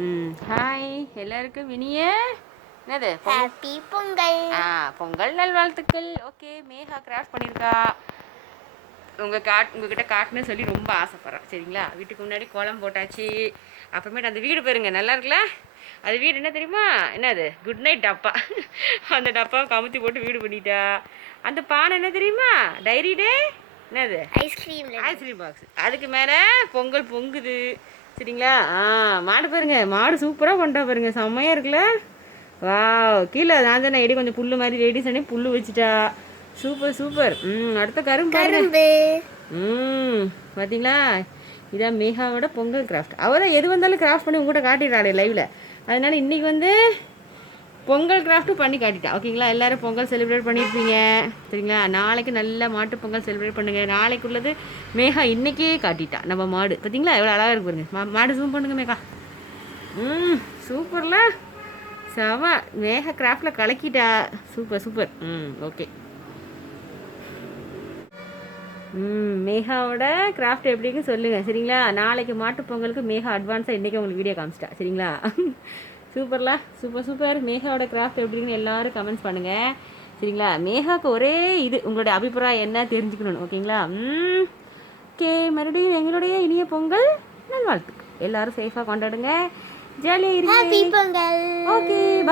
ம் ஹாய். எல்லாருக்கும் இனிய என்னது? ஹாப்பி பொங்கல். ஆ பொங்கல் நல்வாழ்த்துக்கள். ஓகே மேகா கிராஃப்ட் பண்ணியிருக்கா உங்கள் காட் உங்ககிட்ட காட்டுன்னு சொல்லி ரொம்ப ஆசைப்பட்றேன் சரிங்களா? வீட்டுக்கு முன்னாடி கோலம் போட்டாச்சு. அப்புறமேட்டு அந்த வீடு பாருங்க நல்லா இருக்குல்ல? அது வீடு என்ன தெரியுமா? என்னது? குட் நைட் டப்பா. அந்த டப்பாவை கமுத்தி போட்டு வீடு பண்ணிட்டா. அந்த பானை என்ன தெரியுமா? டைரி டே என்னது? ஐஸ்கிரீம்ல ஐஸ்கிரீம் பாக்ஸ் அதுக்கு மேலே பொங்கல் பொங்குது. சரிங்களா? ஆ மாடு பாருங்க. மாடு சூப்பராக பண்ணிட்டா பாருங்க. செம்மையாக இருக்குல்ல? வாவ். கீழே நான் தானே எடி கொஞ்சம் புல்லு மாதிரி ரெடி பண்ணி புல்லு வச்சுட்டா. சூப்பர் சூப்பர் ம் அடுத்த கரும்பு கரும்பு. ம் பார்த்தீங்களா இதான் மேகாவோட பொங்கல் கிராஃப்ட் அவள் எது வந்தாலும் கிராஃப்ட் பண்ணி உங்கள்கிட்ட காட்டிடுறாளே லைவில் அதனால இன்னைக்கு வந்து பொங்கல் கிராஃப்ட்டும் பண்ணி காட்டிட்டா. ஓகேங்களா எல்லாரும் பொங்கல் செலிப்ரேட் பண்ணியிருப்பீங்க சரிங்களா? நாளைக்கு நல்ல மாட்டு பொங்கல் செலிப்ரேட் பண்ணுங்கள் நாளைக்கு உள்ளது மேகா இன்னைக்கே காட்டிட்டா. நம்ம மாடு. பார்த்தீங்களா எவ்வளோ அழகாக இருக்கு பாருங்க. மா- மாடு ஜூம் பண்ணுங்க மேகா. ம் சூப்பரில் செவ மேக கிராஃப்டில் கலக்கிட்டா. சூப்பர் சூப்பர் ம் ஓகே ம் மேகாவோட கிராஃப்ட் எப்படின்னு சொல்லுங்கள் சரிங்களா? நாளைக்கு மாட்டு பொங்கலுக்கு மேகா அட்வான்ஸாக இன்றைக்கி உங்களுக்கு வீடியோ காமிச்சிட்டா. சரிங்களா? சூப்பர்லா. Super super. மேகாவோட கிராஃப்ட் எப்படின்னு எல்லாரும் கமெண்ட்ஸ் பண்ணுங்கள் சரிங்களா? மேகாவுக்கு ஒரே இது. உங்களுடைய அபிப்பிராயம் என்ன தெரிஞ்சுக்கணும் ஓகேங்களா? ம். ஓகே மறுபடியும் எங்களுடைய இனிய பொங்கல் நல்வாழ்த்துக்கள். எல்லாரும் சேஃபாக கொண்டாடுங்க. ஜாலியாக இருங்க. ஓகே